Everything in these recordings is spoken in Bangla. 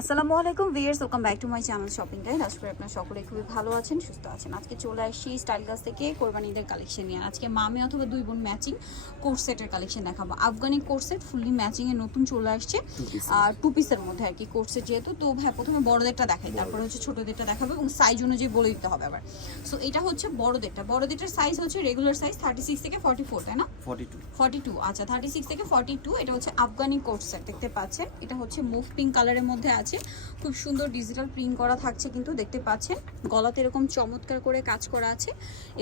আসসালামু আলাইকুম viewers welcome back to my channel shopping guide. আশা করি আপনারা সকলে খুবই ভালো আছেন সুস্থ আছেন। আজকে চলে আসছি স্টাইল গাছ থেকে কোরবানিদের কালেকশন নিয়ে। আজকে মামে অথবা দুই বোন ম্যাচিং কোর্স সেটের কালেকশন দেখাবো। Afghani cords set fully matching এর নতুন চলে আসছে আর টু পিসের মধ্যে আর কি কোর্স সেট যেহেতু। তো ভাই প্রথমে বড়দেরটা দেখাই তারপরে হচ্ছে ছোটদেরটা দেখাবো এবং সাইজ অনুযায়ী বলে দিতে হবে আবার। সো এটা হচ্ছে বড়দেরটা। বড়দেরটার সাইজ হচ্ছে রেগুলার সাইজ থার্টি সিক্স থেকে ফর্টি ফোর তাই না? ফর্টি টু ফর্টি টু আচ্ছা থার্টি সিক্স থেকে ফর্টি টু এটা হচ্ছে আফগানি কোট সেট দেখতে পাচ্ছেন। এটা হচ্ছে মুভ পিঙ্ক কালারের মধ্যে আছে। খুব সুন্দর ডিজিটাল প্রিন্ট করা থাকছে কিন্তু দেখতে পাচ্ছেন। গলাতে এরকম চমৎকার করে কাজ করা আছে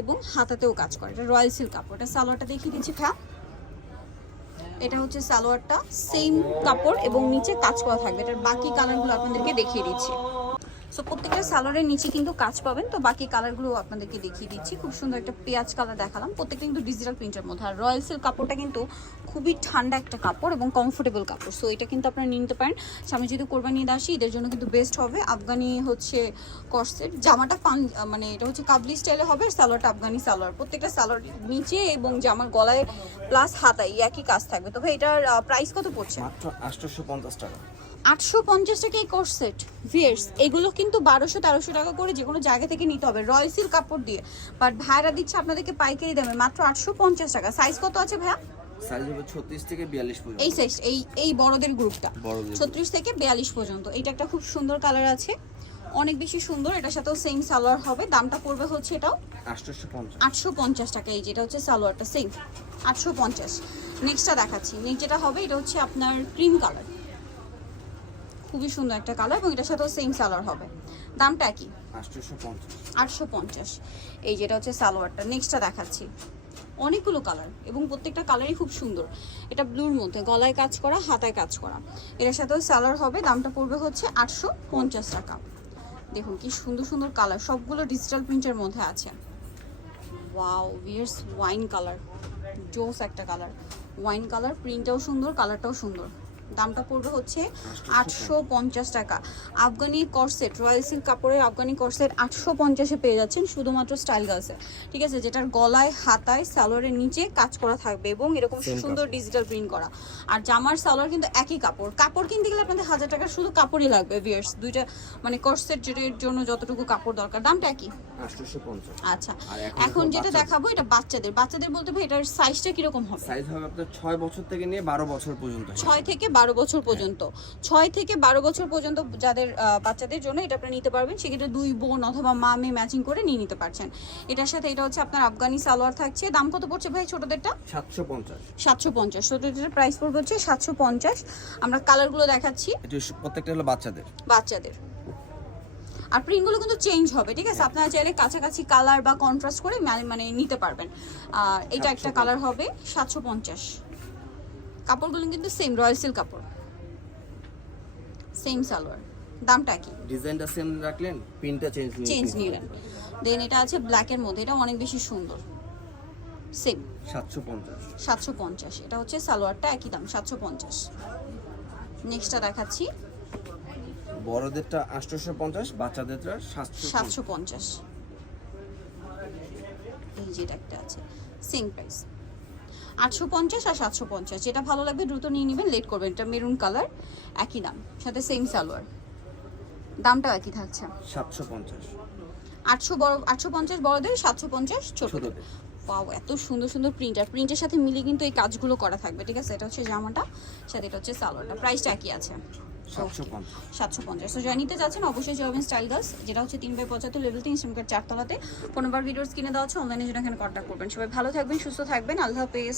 এবং হাতাতেও কাজ করা। এটা রয়্যাল সিল্ক কাপড়। এটা সালোয়ারটা দেখিয়ে দিচ্ছি ফ্যা এটা হচ্ছে সালোয়ারটা। সেম কাপড় এবং নিচে কাজ করা থাকবে। এটার বাকি কালারগুলো আপনাদেরকে দেখিয়ে দিচ্ছি। সো প্রত্যেকটা সালোয়ারের নিচে কিন্তু কাজ পাবেন। তো বাকি কালারগুলো আপনাদেরকে দেখিয়ে দিচ্ছি। খুব সুন্দর একটা পেঁয়াজ কালার দেখালাম। প্রত্যেকটা কিন্তু ডিজিটাল প্রিন্টের মধ্যে। আর রয়্যাল সিল্ক কাপড়টা কিন্তু খুবই ঠান্ডা একটা কাপড় এবং কমফোর্টেবল কাপড়। সো এটা কিন্তু আপনারা নিতে পারেন। সামনে যদি কোরবানি ঈদ আসি, এদের জন্য কিন্তু বেস্ট হবে। আফগানি হচ্ছে কর্সেট জামাটা পান মানে এটা হচ্ছে কাবলি স্টাইলে হবে সালোয়ারটা আফগানি সালোয়ার। প্রত্যেকটা সালোয়ার নিচে এবং জামার গলায় প্লাস হাতায় একই কাজ থাকবে। তবে এটার প্রাইস কত পড়ছে? মাত্র আটশোশো পঞ্চাশ টাকা। আটশো পঞ্চাশ টাকা এই কোর্সেট ভিয়ার্স এগুলো কিন্তু বারোশো তেরোশো টাকা করে যে কোনো জায়গা থেকে নিতে হবে। রয়্যাল সিল্ক কাপড় দিয়ে। বাট ভাইরা দিচ্ছে আপনাদেরকে পাইকারি দামে। মাত্র আটশো পঞ্চাশ টাকা। সাইজ কত আছে ভাইয়া? এই সাইজ এই এই বড়দের গ্রুপটা। ছত্রিশ থেকে বিয়াল্লিশ পর্যন্ত। এটা একটা খুব সুন্দর কালার আছে। অনেক বেশি সুন্দর। এটার সাথেও সেম সালোয়ার হবে। দামটা পড়বে হচ্ছে এটাও আটশো পঞ্চাশ। টাকা। এই যেটা হচ্ছে সালোয়ারটা সেম আটশো পঞ্চাশ। নেক্সটটা দেখাচ্ছি। নেক্সট যেটা হবে এটা হচ্ছে আপনার ক্রিম কালার খুবই সুন্দর একটা কালার এবং এটার সাথেও সেম সালোয়ার হবে। দামটা কি? আটশো পঞ্চাশ। এই যেটা হচ্ছে সালোয়ারটা। নেক্সটটা দেখাচ্ছি। অনেকগুলো কালার এবং প্রত্যেকটা কালারই খুব সুন্দর। এটা ব্লুর মধ্যে গলায় কাজ করা হাতায় কাজ করা। এটার সাথেও সালোয়ার হবে দামটা পড়বে হচ্ছে আটশো পঞ্চাশ টাকা। দেখুন কি সুন্দর সুন্দর কালার সবগুলো ডিজিটাল প্রিন্টের মধ্যে আছে। ওয়াও ভিয়ার্স ওয়াইন কালার জোস একটা কালার ওয়াইন কালার প্রিন্টটাও সুন্দর কালারটাও সুন্দর। দামটা পড়বে হচ্ছে আটশো পঞ্চাশ টাকা। আফগানি কর্সেট রয়্যাল সিল্ক কাপড়ের আফগানি কর্সেট আটশো পঞ্চাশে পেয়ে যাচ্ছেন শুধুমাত্র স্টাইল গার্লসে ঠিক আছে যেটার গলায় হাতায় সালোয়ারের নিচে কাজ করা থাকবে এবং এরকম সুন্দর ডিজিটাল প্রিন্ট করা। আর জামার সালোয়ার কিন্তু একই কাপড়। কাপড় কিনতে গেলে আপনাদের হাজার টাকার শুধু কাপড়ই লাগবে ভিয়ার্স দুইটা মানে কর্সেট যেটার জন্য যতটুকু কাপড় দরকার দামটা একই। আচ্ছা এখন যেটা দেখাবো এটা বাচ্চাদের। বাচ্চাদের বলতে ভাই এটার সাইজটা কীরকম হবে? সাইজ হবে আপনার ছয় বছর থেকে নিয়ে বারো বছর পর্যন্ত ছয় থেকে বারো বছর পর্যন্ত। ছয় থেকে বারো বছর পর্যন্ত যাদের বাচ্চাদের জন্য এটা আপনি নিতে পারবেন। সেক্ষেত্রে দুই বোন অথবা মা মেয়ে ম্যাচিং করে নিয়ে নিতে পারছেন। এটার সাথে এটা হচ্ছে আপনার আফগানি সালোয়ার থাকছে। দাম কত পড়ছে ভাই ছোটদেরটা? সাতশো পঞ্চাশ। সাতশো পঞ্চাশ। ছোটদের প্রাইস পড়বে হচ্ছে সাতশো পঞ্চাশ। আমরা কালারগুলো দেখাচ্ছি। প্রত্যেকটা হলো বাচ্চাদের। বাচ্চাদের। আর প্রিন্টগুলো কিন্তু চেঞ্জ হবে ঠিক আছে? আপনারা চাইলে কাছাকাছি কালার বা কন্ট্রাস্ট করে মানে- মানে নিতে পারবেন। আর এটা একটা কালার হবে সাতশো পঞ্চাশ। কাপড়গুলো কিন্তু সেম রয়্যাল সিল্ক কাপড়। সেম সালোয়ার। দামটা কি? ডিজাইনটা সেম রাখলেন পিনটা চেঞ্জ চেঞ্জ নিয়ে নিলেন। দেন এটা আছে ব্ল্যাকের মধ্যে এটা অনেক বেশি সুন্দর। সেম সাতশো পঞ্চাশ। সাতশো পঞ্চাশ। এটা হচ্ছে সালোয়ারটা একই দাম সাতশো পঞ্চাশ। নেক্সটটা দেখাচ্ছি। বড়দেরটা আটশোশো পঞ্চাশ বাচ্চাদেরটা সাতশো সাতশো পঞ্চাশ। এই যেটা একটা আছে। সেম প্রাইস আটশো পঞ্চাশ আর সাতশো পঞ্চাশ। যেটা ভালো লাগবে দ্রুত নিয়ে নেবেন লেট করবেন। এটা মেরুন কালার একই দাম সাথে সেম সালোয়ার। দামটাও একই থাকছে। সাতশো পঞ্চাশ। আটশো বড় আটশো পঞ্চাশ বড়দের সাতশো পঞ্চাশ ছোটদের। পাও এত সুন্দর সুন্দর প্রিন্ট আর প্রিন্টের সাথে মিলিয়ে কিন্তু এই কাজগুলো করা থাকবে ঠিক আছে? এটা হচ্ছে জামাটা সাথে এটা হচ্ছে সালোয়ারটা। প্রাইসটা একই আছে। সাতশো পঞ্চাশ। তো যারা নিতে চাচ্ছেন অবশ্যই জবেন স্টাইল গার্লস যেটা হচ্ছে তিন বাই পঁচাত্তর লেভেল তিন শ্রমিকের চারতলাতে। পনেরোবার ভিডিওস কিনে দেওয়া হচ্ছে অনলাইনে জন্য এখানে কন্ট্যাক্ট করবেন। সবাই ভালো থাকবেন সুস্থ থাকবেন। আল্লাহ হাফেজ।